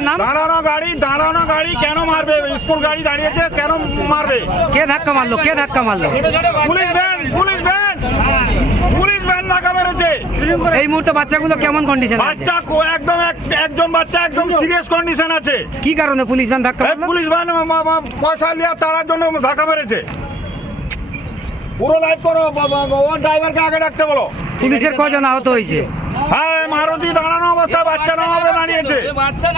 আপনার নাম? দাঁড়ানো গাড়ি দাঁড়ানো গাড়ি কেন মারবে? স্কুল গাড়ি দাঁড়িয়েছে কেন মারবে? কে ধাক্কা মারলো? কে ধাক্কা মারলো? Police van police van police van লাগা মেরেছে। এই মুহূর্তে বাচ্চাগুলো কেমন কন্ডিশন বাচ্চা একদম একজন বাচ্চা একদম সিরিয়াস কন্ডিশন আছে। কি কারণে পুলিশ ভ্যান ধাক্কা পুলিশ ভ্যান পয়সা লিয়া তাড়ার জন্য ধাক্কা মেরেছে। পুরো লাইভ করো ওর ড্রাইভারকে আগে ডাকতে বলো। পুলিশের কজন আহত হয়েছে? হ্যাঁ বাচ্চা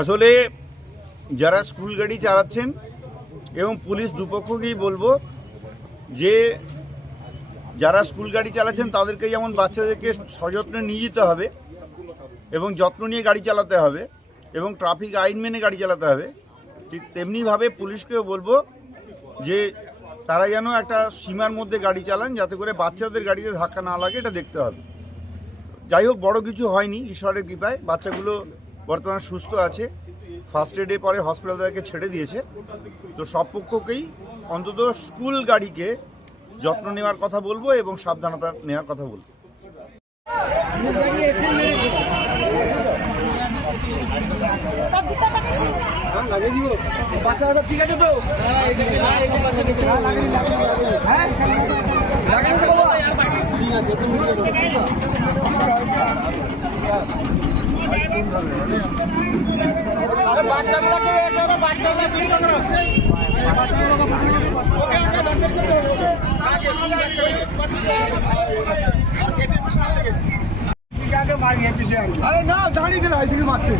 আসলে যারা স্কুল গাড়ি চালাচ্ছেন এবং পুলিশ দুপক্ষকেই বলব যে যারা স্কুল গাড়ি চালাচ্ছেন তাদেরকে যেমন বাচ্চাদেরকে সযত্নে নিয়ে যেতে হবে এবং যত্ন নিয়ে গাড়ি চালাতে হবে এবং ট্রাফিক আইন মেনে গাড়ি চালাতে হবে ঠিক তেমনিভাবে পুলিশকেও বলব যে তারা যেন একটা সীমার মধ্যে গাড়ি চালান যাতে করে বাচ্চাদের গাড়িতে ধাক্কা না লাগে এটা দেখতে হবে। যাই হোক, বড় কিছু হয়নি, ঈশ্বরের কৃপায়। বাচ্চাগুলো বর্তমানে সুস্থ আছে। ফার্স্ট এডে পরে হসপিটাল তাদেরকে ছেড়ে দিয়েছে। তো সব পক্ষকেই অন্তত স্কুল গাড়িকে যত্ন নেওয়ার কথা বলব এবং সাবধানতা নেওয়ার কথা বলব। আরে না দাঁড়িয়ে দিন আইসিকে মারছে।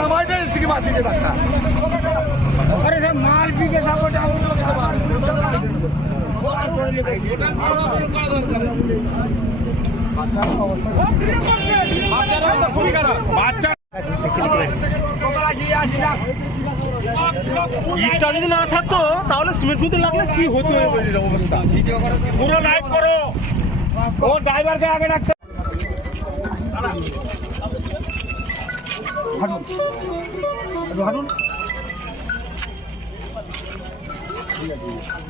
নামাইটা এসিকে মারছে ধাক্কা। আরে স্যার মাল পিকে যাব বাচ্চা ইটটা যদি না থাকতো, তাহলে সিমেন্ট ফুটে লাগলে কি হতো অবস্থা? পুরো লাইভ করো। ও ড্রাইভারকে আগে ডাকতে এইসব গাড়ির আদৌ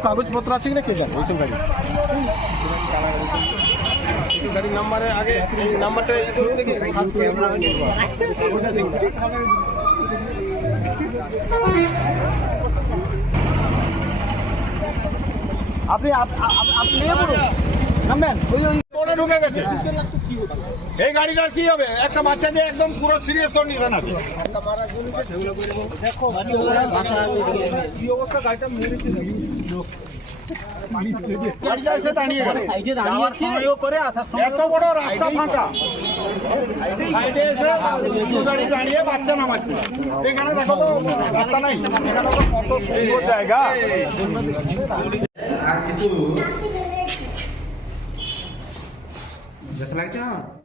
কাগজপত্র আছে কিনা কে জানে এইসব গাড়ি এইসব গাড়ির নাম্বারে আগে এই নাম্বারটা ই করে দেখি সার্চ করে আমরা ওটা আছে কিনা। আপনি আপ- আপ- আপনি নিয়ে পড়ুন তোরে ঢুকে গেছে। এই গাড়িটার কি হবে? একটা বাচ্চা যে একদম পুরো সিরিয়াস কন্ডিশন আছে। এত বড় রাস্তা ফাঁকা। সাইডে এসে গাড়ি দাঁড়িয়ে বাচ্চা নামাচ্ছে। এখানে দেখো তো রাস্তা নাই। এখানে তো কত সুন্দর জায়গা। আর কিছু Just like that.